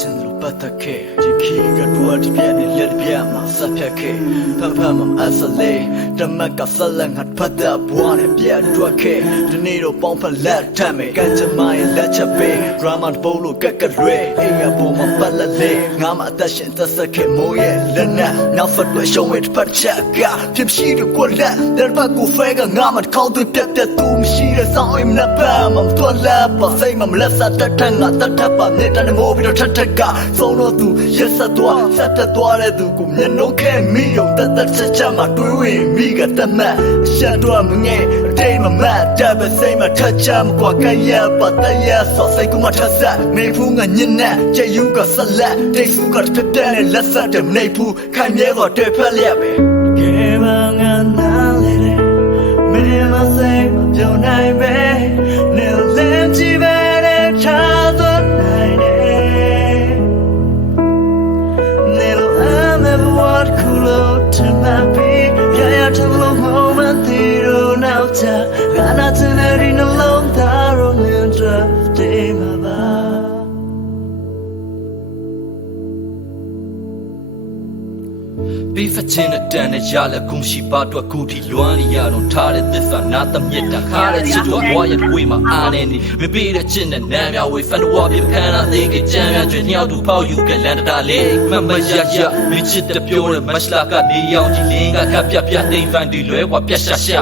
ချင်းလိုပတ်သက်ခဲ့ဒီခီးကတော့ဒီပြက်နဲ့လက်ပြက်မှာဆက်ဖြတ်ခဲ့ဖန်ဖန်မှာအဆလေးတမက်ကဆက်လက်ငါဖတ်တဲ့ဘွားနဲ့ပြက်တွက်ခဲ့ဒီနေ့တော့ပေါင်းဖက်လက်ထမ်းမယ်ကကြမိုင်းလက်ချက်ပေး drama ဘုံလို့ကက်ကရွဲအိမ်ကပေါ်မှာပတ်လက်လေးငါမအသက်ရှင်သက်ဆက်ခဲ့မိုးရဲ့လက်နဲ့နောက်ဖက်တွေရှုံးဝဲပတ်ချက်ကဖြစ်ရှိတဲ့ကိုလက်တဲ့ဘက်ကိုဖဲကငါမကောင်းတဲ့ပြက်သူမရှိတဲ့စောင်းအိမ်နဲ့ပါမတော်လာပါစိတ်မလက်ဆက်တဲ့ထန်ငါတတ်တတ်ပါနေတဲ့မိုးပြီးတော့ထက်ထက်ကဆုံးတော့သူရက်ဆက်သွားဆက်တက်သွားတဲ့သူကိုမျက်နှာခဲမိရုံတက်တက်ချက်ချက်မှတွေးဝင်မိကတမတ်ရှက်တော့မငဲ့အတိတ်မမတ်တပစိတ်မထက်ချမ်းကွာကရပတ်တရဆောစိတ်ကမထက်ဆက်နေဖူးငညင်နဲ့ကျေယူကဆက်လက်တိတ်စုကတက်တဲ့လက်ဆက်တဲ့နေဖူးခိုင်မြဲတော့တွေ့ဖက်လျက်ပဲကဲမငါနာလေမင်းမစိတ်မပြောနိုင်ပဲနေလင်းကြည့်ပဲထားတော့နိုင်တယ်နေလို့အမေဘဝတစ်ခုလုံးထမပြီးရရထလို့မမသိတော့နောက်ချငါနာချင်တဲ့ဒီနှလုံးသားရောမြင်တဲ့တေးမှာပါပြီးဖချင်းတဲ့တန်နဲ့ရလက်ကုန်းရှိပါတော့ကူတီလွမ်းနေရတော့ထားတဲ့သစ္စာနာတမြစ်တာခါတဲ့ချစ်တော့ဘွားရဲ့ဝေးမှာအားနေနေမပေးတဲ့ချစ်နဲ့နားများဝေးဖန်တော်ပြခန်းလာသိကကြမ်းများကျွညောက်သူပေါက်ယူကလန်တာလေးမမရရမချစ်တဲ့ပြောတဲ့မတ်လာကနေရောင်ကြီးလင်းကကပြပြတိမ်ဖန်ဒီလွဲကွာပြက်ရှာရှာ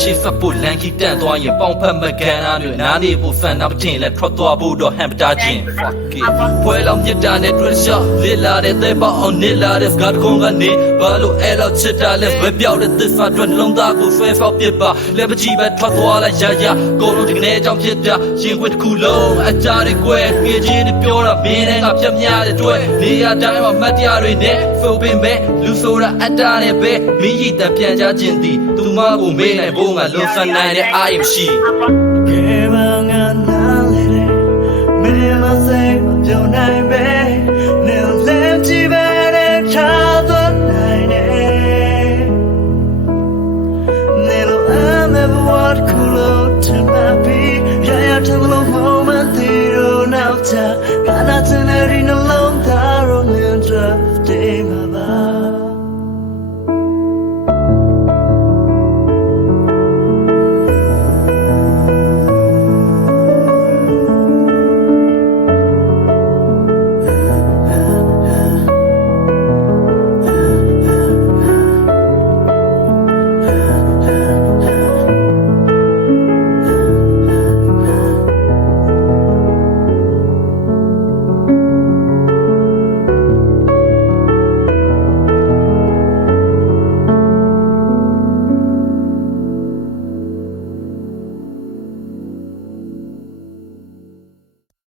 ရှေ့ဖက်ဖို့လန်ကြီးတန့်သွားရင်ပေါင်ဖက်မကန်အားတွေနားနေဖို့ဖန်နာမတင်လဲထွက်သွားဖို့တော့ဟမ်ပတာချင်း fuck it ဖွဲလောင်မြစ်တာနဲ့တွေ့ရှာလစ်လာတဲ့သေးပေါအောင်နစ်လာတဲ့စကားကုန်းကနေဘာလို့အဲ့လောက်ချစ်တာလဲဝဲပြောက်တဲ့သစ္စာတွေလုံးသားကိုဆွဲဖောက်ပြပါလက်ပကြီးပဲထွက်သွားလိုက်ရရကိုလုံးဒီကနေအကြောင်းဖြစ်တာရင်ခွင်တစ်ခုလုံးအကြတဲ့ကွယ်ပြေးချင်းပြောတာမင်းနဲ့ကပြတ်များတဲ့တွေ့နေရာတိုင်းမှာမတ်တရားတွေနဲ့ဖုန်ပင်ပဲလူဆိုတာအတ္တနဲ့ပဲမင်းရည်တန်ပြန်ကြခြင်းသည်သူမကိုမေးနိုင်ဖို့ငါလွန်ဆန်နိုင်တဲ့အာရုံရှိကဲမငါနာလေမင်းမစိတ်မပြောနိုင်